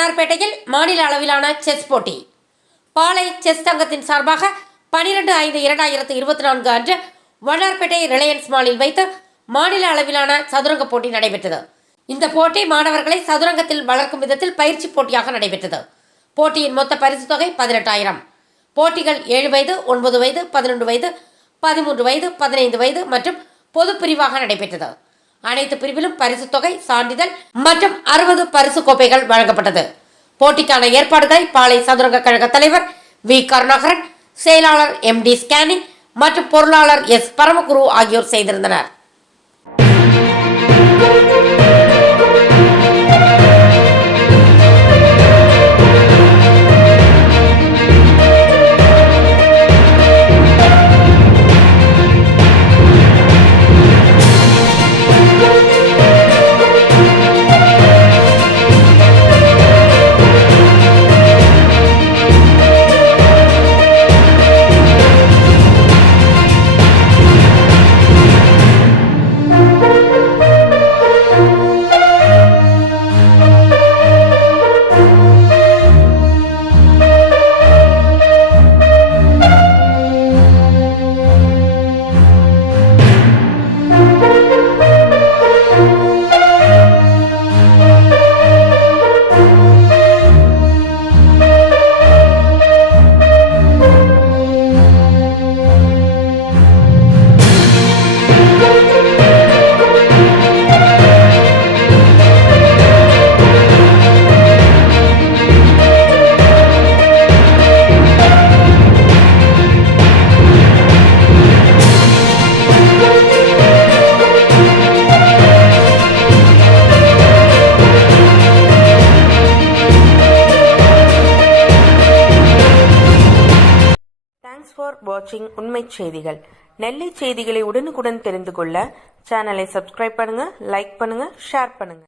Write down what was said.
வண்ணார்பேட்டையில் மாநில அளவிலான செஸ் போட்டி. பாளை செஸ் தங்கத்தின் சார்பாக 12/5/2024 அன்று வண்ணார்பேட்டை ரிலையன்ஸ் மாலில் வைத்து மாநில அளவிலான சதுரங்க போட்டி நடைபெற்றது. இந்த போட்டி மாணவர்களை சதுரங்கத்தில் வளர்க்கும் விதத்தில் பயிற்சி போட்டியாக நடைபெற்றது. போட்டியின் மொத்த பரிசு தொகை 18,000. போட்டிகள் 7 வயது, 9 வயது, 11 வயது, 13 வயது, 15 வயது மற்றும் பொது பிரிவாக நடைபெற்றது. அனைத்து பிரிவிலும் பரிசு தொகை, சான்றிதழ் மற்றும் 60 பரிசு கோப்பைகள் வழங்கப்பட்டது. போட்டிக்கான ஏற்பாடுகளை பாளை சதுரங்க கழக தலைவர் வி. கருணாகரன், செயலாளர் MD ஸ்கேனிங் மற்றும் பொருளாளர் S. பரமகுரு ஆகியோர் செய்திருந்தனர். Thanks for watching உண்மை செய்திகள். நெல்லை செய்திகளை உடனுக்குடன் தெரிந்து கொள்ள சேனலை சப்ஸ்கிரைப் பண்ணுங்க, லைக் பண்ணுங்க, ஷேர் பண்ணுங்க.